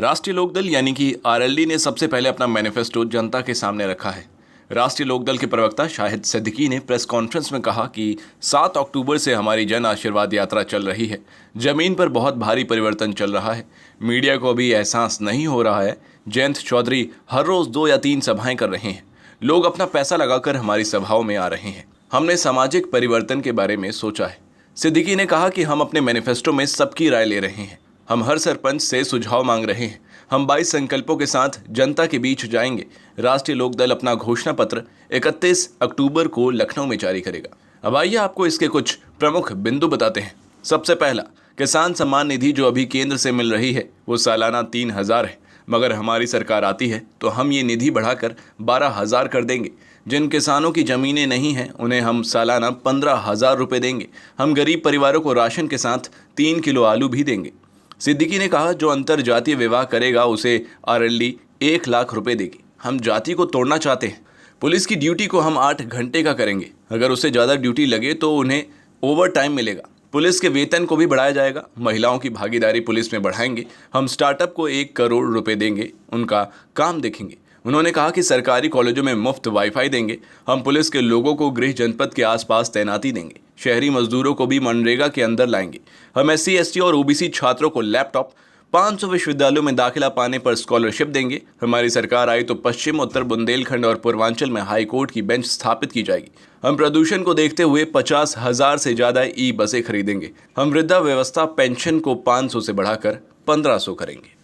राष्ट्रीय लोकदल यानी कि आरएलडी ने सबसे पहले अपना मैनिफेस्टो जनता के सामने रखा है। राष्ट्रीय लोकदल के प्रवक्ता शाहिद सिद्दीकी ने प्रेस कॉन्फ्रेंस में कहा कि 7 अक्टूबर से हमारी जन आशीर्वाद यात्रा चल रही है। जमीन पर बहुत भारी परिवर्तन चल रहा है। मीडिया को अभी एहसास नहीं हो रहा है। जयंत चौधरी हर रोज 2 या 3 सभाएं कर रहे हैं। लोग अपना पैसा लगाकर हमारी सभाओं में आ रहे हैं। हमने सामाजिक परिवर्तन के बारे में सोचा है। सिद्दीकी ने कहा कि हम अपने मैनिफेस्टो में सबकी राय ले रहे हैं। हम हर सरपंच से सुझाव मांग रहे हैं। हम 22 संकल्पों के साथ जनता के बीच जाएंगे। राष्ट्रीय लोकदल अपना घोषणा पत्र 31 अक्टूबर को लखनऊ में जारी करेगा। अब आइए आपको इसके कुछ प्रमुख बिंदु बताते हैं। सबसे पहला, किसान सम्मान निधि जो अभी केंद्र से मिल रही है वो सालाना 3,000 है, मगर हमारी सरकार आती है तो हम ये निधि बढ़ाकर 12,000 कर देंगे। जिन किसानों की ज़मीनें नहीं हैं उन्हें हम सालाना 15,000 रुपये देंगे। हम गरीब परिवारों को राशन के साथ 3 किलो आलू भी देंगे। सिद्दीकी ने कहा, जो अंतर जातीय विवाह करेगा उसे आरएलडी 1 लाख रुपए देगी। हम जाति को तोड़ना चाहते हैं। पुलिस की ड्यूटी को हम 8 घंटे का करेंगे। अगर उससे ज़्यादा ड्यूटी लगे तो उन्हें ओवर टाइम मिलेगा। पुलिस के वेतन को भी बढ़ाया जाएगा। महिलाओं की भागीदारी पुलिस में बढ़ाएंगे। हम स्टार्टअप को 1 करोड़ रुपए देंगे, उनका काम देखेंगे। उन्होंने कहा कि सरकारी कॉलेजों में मुफ्त वाईफाई देंगे। हम पुलिस के लोगों को गृह जनपद के आसपास तैनाती देंगे। शहरी मजदूरों को भी मनरेगा के अंदर लाएंगे। हम SC, ST और OBC छात्रों को लैपटॉप, 500 विश्वविद्यालयों में दाखिला पाने पर स्कॉलरशिप देंगे। हमारी सरकार आई तो पश्चिम, उत्तर बुंदेलखंड और पूर्वांचल में हाई कोर्ट की बेंच स्थापित की जाएगी। हम प्रदूषण को देखते हुए 50,000 से ज़्यादा बसें खरीदेंगे। हम वृद्धा व्यवस्था पेंशन को 500 से बढ़ाकर 1,500 करेंगे।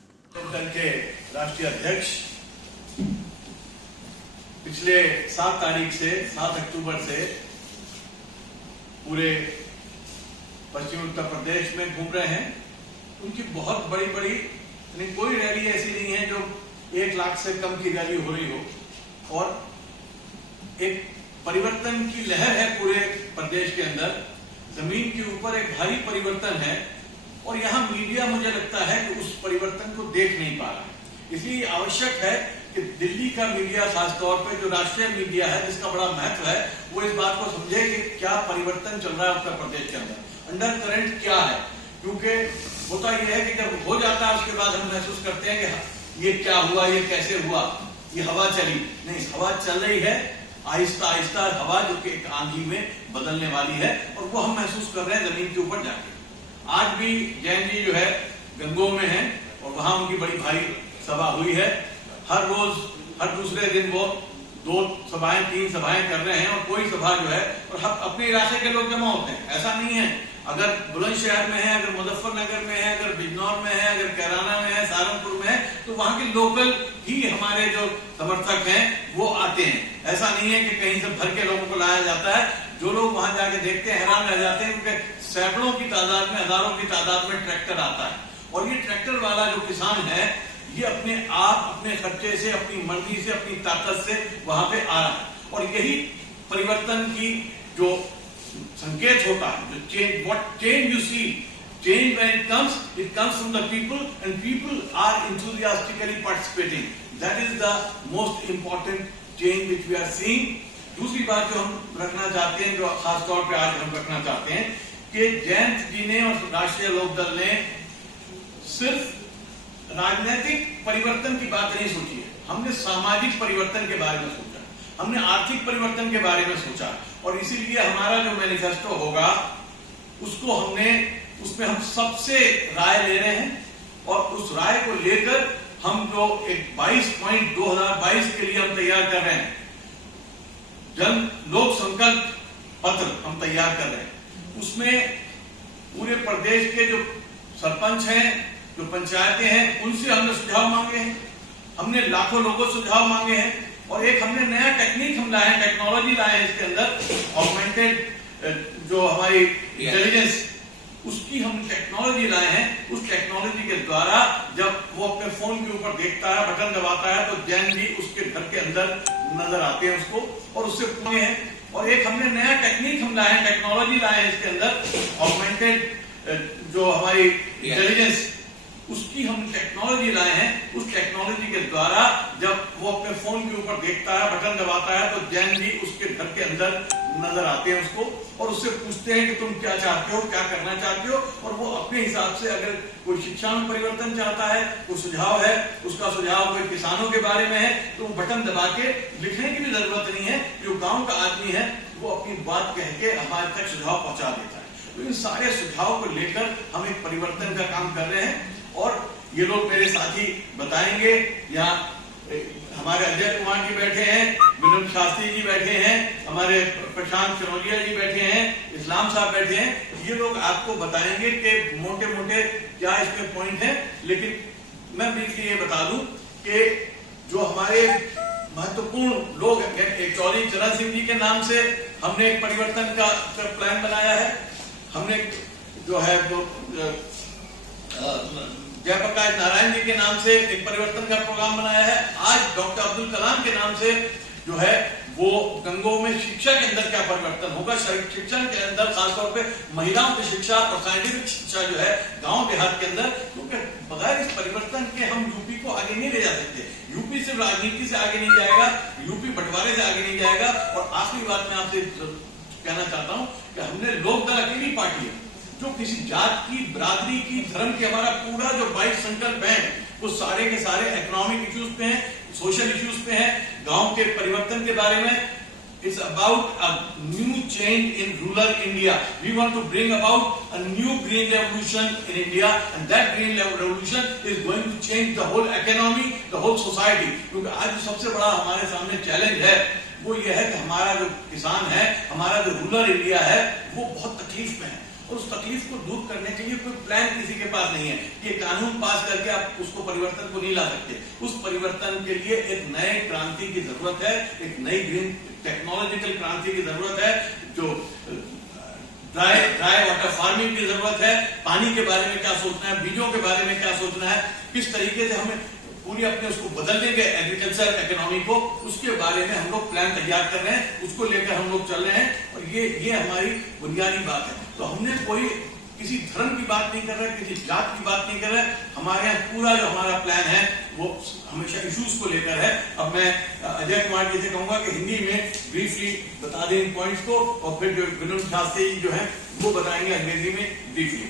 राष्ट्रीय अध्यक्ष पिछले 7 तारीख से 7 अक्टूबर से पूरे पश्चिम उत्तर प्रदेश में घूम रहे हैं। उनकी बहुत बड़ी यानी कोई रैली ऐसी नहीं है जो 1 लाख से कम की रैली हो रही हो, और एक परिवर्तन की लहर है पूरे प्रदेश के अंदर। जमीन के ऊपर एक भारी परिवर्तन है और यहाँ मीडिया मुझे लगता है कि उस परिवर्तन को देख नहीं पा रहा है। इसलिए आवश्यक है कि दिल्ली का मीडिया, खासतौर पे जो राष्ट्रीय मीडिया है जिसका बड़ा महत्व है, वो इस बात को समझे कि क्या परिवर्तन चल रहा है उत्तर प्रदेश के अंदर, अंडर करंट क्या है। क्योंकि होता यह है कि जब हो जाता है उसके बाद हम महसूस करते हैं कि ये क्या हुआ, ये कैसे हुआ, ये हवा चली नहीं। हवा चल रही है, आहिस्ता आहिस्ता हवा, जो कि एक आंधी में बदलने वाली है, और वो हम महसूस कर रहे हैं जमीन के ऊपर जाके। आज भी जैन जी जो है गंगों में है और वहां उनकी बड़ी भारी सभा हुई है। हर रोज, हर दूसरे दिन वो 2 सभाएं, 3 सभाएं कर रहे हैं, और कोई सभा जो है, और अपने इलाके के लोग जमा होते हैं। ऐसा नहीं है, अगर बुलंदशहर में है, अगर मुजफ्फरनगर में है, अगर बिजनौर में है, अगर कैराना में है, सहारनपुर में है, तो वहां के लोकल ही हमारे जो समर्थक हैं वो आते हैं। ऐसा नहीं है कि कहीं से भर के लोगों को लाया जाता है। जो लोग वहां जाके देखते हैं हैरान रह जाते हैं, क्योंकि सैकड़ों की तादाद में, हजारों की तादाद में ट्रैक्टर आता है, और ये ट्रैक्टर वाला जो किसान है ये अपने आप, अपने खर्चे से, अपनी मर्जी से, अपनी ताकत से वहां पे आ रहा है। और यही परिवर्तन की जो संकेत होता है, जो change, what change you see, change when it comes from the people, and people are enthusiastically participating. That is the most important change which we are seeing. दूसरी बात जो हम रखना चाहते हैं, जो खासतौर पे आज हम रखना चाहते हैं, कि जयंत जी ने और राष्ट्रीय लोकदल ने सिर्फ राजनीतिक परिवर्तन की बात नहीं सोची है। हमने सामाजिक परिवर्तन के बारे में सोचा, हमने आर्थिक परिवर्तन के बारे में सोचा, और इसीलिए हमारा जो मैनिफेस्टो होगा उसमें हम सबसे राय ले रहे हैं, और उस राय को लेकर हम जो एक 22 पॉइंट 2022 के लिए हम तैयार कर रहे हैं, जन लोक संकल्प पत्र हम तैयार कर रहे हैं। उसमें पूरे प्रदेश के जो सरपंच हैं, जो पंचायतें हैं, उनसे हमने सुझाव मांगे हैं। हमने लाखों लोगों से सुझाव मांगे हैं, और एक हमने नया टेक्निक हम लाए हैं, टेक्नोलॉजी लाए हैं इसके अंदर, ऑगमेंटेड जो हमारी इंटेलिजेंस, उसकी हम टेक्नोलॉजी लाए हैं। उस टेक्नोलॉजी के द्वारा जब वो अपने फोन के ऊपर देखता है, बटन दबाता है, तो जैन जी उसके घर के अंदर नजर आते हैं उसको, और उससे पूछे हैं। और एक हमने नया टेक्निक हम लाए हैं, टेक्नोलॉजी लाए हैं इसके अंदर, ऑगमेंटेड जो हमारी इंटेलिजेंस, उसकी हम टेक्नोलॉजी लाए हैं। उस टेक्नोलॉजी टेक्नोलॉजी के द्वारा जब वो अपने फोन के ऊपर देखता है, बटन दबाता है, तो जैन जी उसके घर के अंदर नजर आते हैं उसको और उससे पूछते हैं कि तुम क्या चाहते हो, क्या करना चाहते हो। और वो अपने हिसाब से अगर कोई शिक्षा में परिवर्तन चाहता है, कोई सुझाव है, उसका सुझाव कोई किसानों के बारे में है, तो वो बटन दबा के लिखने की भी जरूरत नहीं है। जो गांव का आदमी है वो अपनी बात कह के हमारे तक सुझाव पहुंचा देता है। तो इन सारे सुझाव को लेकर हम एक परिवर्तन का काम कर रहे हैं और ये लोग मेरे साथी बताएंगे। यहाँ हमारे अजय कुमार जी बैठे हैं, विनोद शास्त्री जी बैठे हैं, हमारे प्रशांत चनौलिया जी बैठे हैं, इस्लाम साहब बैठे हैं। ये लोग आपको बताएंगे कि मोटे मोटे क्या इसमें पॉइंट है। लेकिन मैं ब्रीफली ये बता दूं कि जो हमारे महत्वपूर्ण लोग हैं, एक चौधरी चरण सिंह जी के नाम से हमने एक परिवर्तन का प्लान बनाया है। हमने जो है वो जयप्रकाश नारायण जी के नाम से एक परिवर्तन का प्रोग्राम बनाया है। आज डॉक्टर अब्दुल कलाम के नाम से जो है वो गंगों में शिक्षा के अंदर क्या परिवर्तन होगा, शिक्षण के अंदर खासतौर पे महिलाओं की शिक्षा और साइंटिफिक शिक्षा जो है गांव देहात के अंदर, क्योंकि बगैर इस परिवर्तन के हम यूपी को आगे नहीं ले जा सकते। यूपी सिर्फ राजनीति से आगे नहीं जाएगा, यूपी बंटवारे से आगे नहीं जाएगा। और आखिरी बात मैं आपसे कहना चाहता हूं कि हमने लोक दल अकेली पार्टी है जो किसी जात की, बिरादरी की, धर्म की, हमारा पूरा जो 22 संकल्प है वो सारे के सारे इकोनॉमिक इश्यूज पे हैं, सोशल इश्यूज पे हैं, गांव के परिवर्तन के बारे में। It's about a new change in rural India. We want to bring about a new green revolution in India, and that green revolution is going to change the whole economy, the whole society. क्योंकि आज जो सबसे बड़ा हमारे सामने challenge है वो ये है कि हमारा जो किसान है, हमारा जो रूरल इंडिया है, वो बहुत तकलीफ में है। और उस तकलीफ को दूर करने के लिए कोई प्लान किसी के पास नहीं है। ये कानून पास करके आप उसको परिवर्तन को नहीं ला सकते। उस परिवर्तन के लिए एक नए क्रांति की जरूरत है, एक नई ग्रीन टेक्नोलॉजिकल क्रांति की जरूरत है, जो ड्राई वाटर फार्मिंग की जरूरत है, पानी के बारे में क्या सोचना है, बीजों के बारे में क्या सोचना है, किस तरीके से हमें पूरी अपने उसको बदल देंगे एग्रीकल्चर इकोनॉमी को, उसके बारे में हम लोग प्लान तैयार कर रहे हैं, उसको लेकर हम लोग चल रहे हैं। और ये हमारी बुनियादी बात है। तो हमने कोई किसी धर्म की बात नहीं कर रहे, किसी जात की बात नहीं कर रहे। हमारे यहाँ पूरा जो हमारा प्लान है वो हमेशा इश्यूज को लेकर है। अब मैं अजय कुमार जी से कहूंगा कि हिंदी में ब्रीफली बता दें इन पॉइंट्स को, और फिर जो विनोद शास्त्री जी जो है वो बताएंगे अंग्रेजी में ब्रीफली।